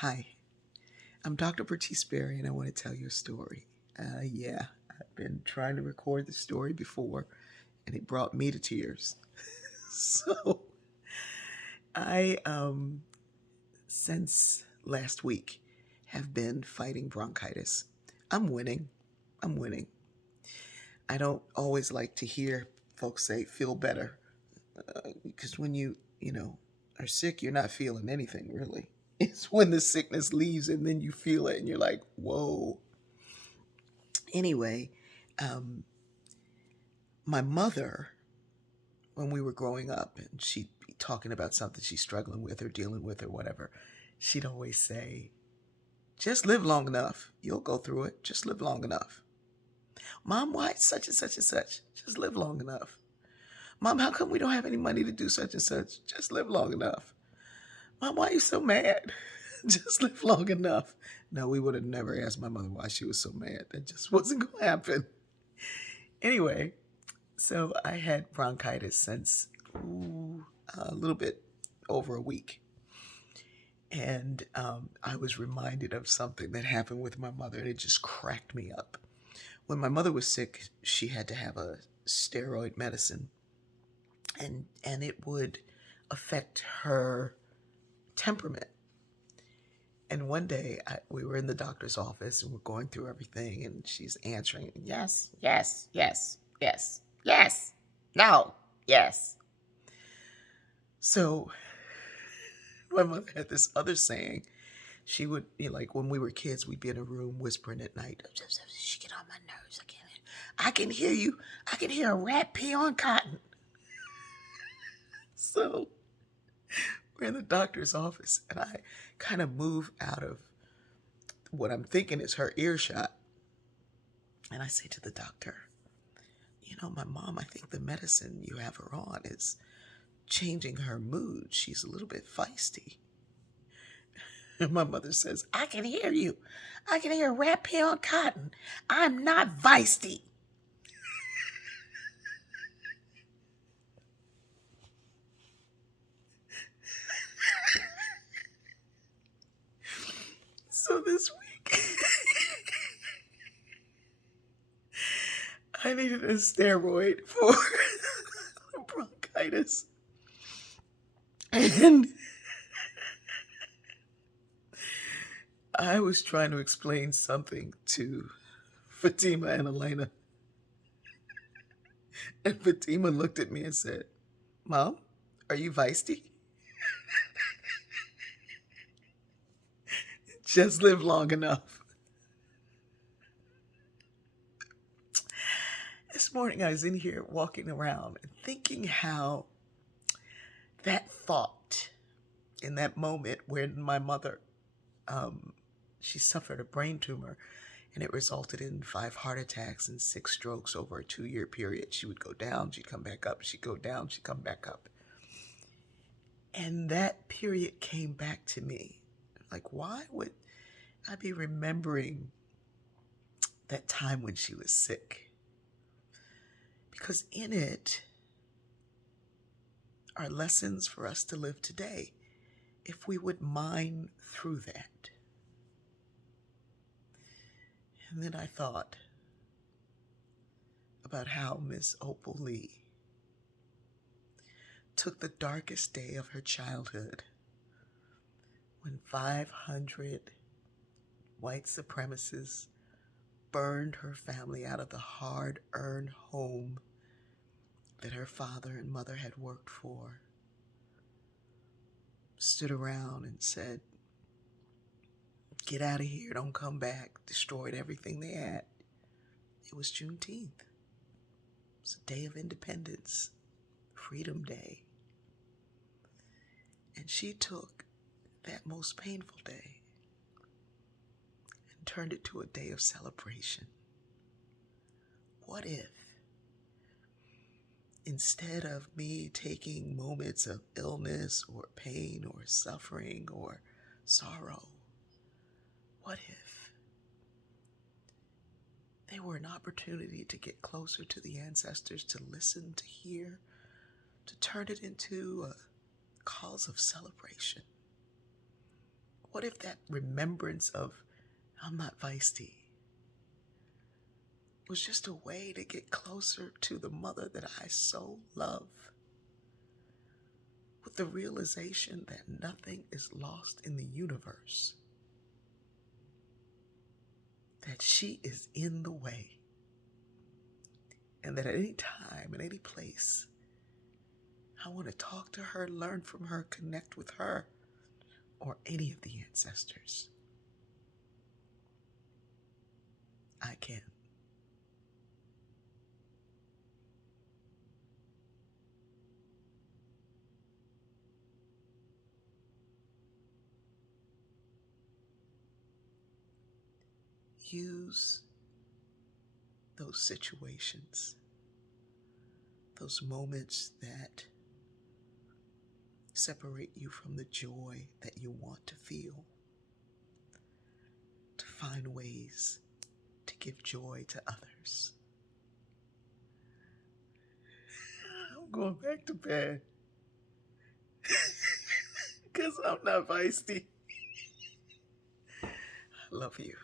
Hi, I'm Dr. Bertice Berry, and I want to tell you a story. Yeah, I've been trying to record the story before, and it brought me to tears. So, I, since last week, have been fighting bronchitis. I'm winning. I'm winning. I don't always like to hear folks say, feel better, because when you are sick, you're not feeling anything really. It's when the sickness leaves and then you feel it and you're like, whoa. Anyway, um, my mother, when we were growing up, and she'd be talking about something she's struggling with or dealing with or whatever, she'd always say, just live long enough. You'll go through it. Just live long enough. Mom, why such and such and such? Just live long enough. Mom, how come we don't have any money to do such and such? Just live long enough. Mom, why are you so mad? Just live long enough. No, we would have never asked my mother why she was so mad. That just wasn't going to happen. Anyway, so I had bronchitis since a little bit over a week. And I was reminded of something that happened with my mother, and it just cracked me up. When my mother was sick, she had to have a steroid medicine, and it would affect her temperament. And one day we were in the doctor's office and we're going through everything, and she's answering, yes, yes, yes, yes, yes, no, yes. So my mother had this other saying. She would, like when we were kids, we'd be in a room whispering at night. She get on my nerves. I can hear you. I can hear a rat pee on cotton. So we're in the doctor's office, and I kind of move out of what I'm thinking is her earshot. And I say to the doctor, my mom, I think the medicine you have her on is changing her mood. She's a little bit feisty. And my mother says, I can hear you. I can hear a rat pee on cotton. I'm not feisty. So this week, I needed a steroid for bronchitis. And I was trying to explain something to Fatima and Elena. And Fatima looked at me and said, Mom, are you feisty? Just live long enough. This morning I was in here walking around and thinking how that thought in that moment when my mother, she suffered a brain tumor, and it resulted in 5 heart attacks and 6 strokes over a 2-year period. She would go down, she'd come back up, she'd go down, she'd come back up. And that period came back to me. Like, why would I be remembering that time when she was sick? Because in it are lessons for us to live today if we would mine through that. And then I thought about how Miss Opal Lee took the darkest day of her childhood when 500 white supremacists burned her family out of the hard-earned home that her father and mother had worked for, stood around and said, get out of here, don't come back, destroyed everything they had. It was Juneteenth. It was a day of independence, Freedom Day. And she took that most painful day and turned it to a day of celebration. What if, instead of me taking moments of illness or pain or suffering or sorrow, what if they were an opportunity to get closer to the ancestors, to listen, to hear, to turn it into a cause of celebration? What if that remembrance of I'm not feisty was just a way to get closer to the mother that I so love, with the realization that nothing is lost in the universe, that she is in the way, and that at any time, in any place, I want to talk to her, learn from her, connect with her, or any of the ancestors. I can. Use those situations, those moments that separate you from the joy that you want to feel, to find ways to give joy to others. I'm going back to bed because I'm not feisty. I love you.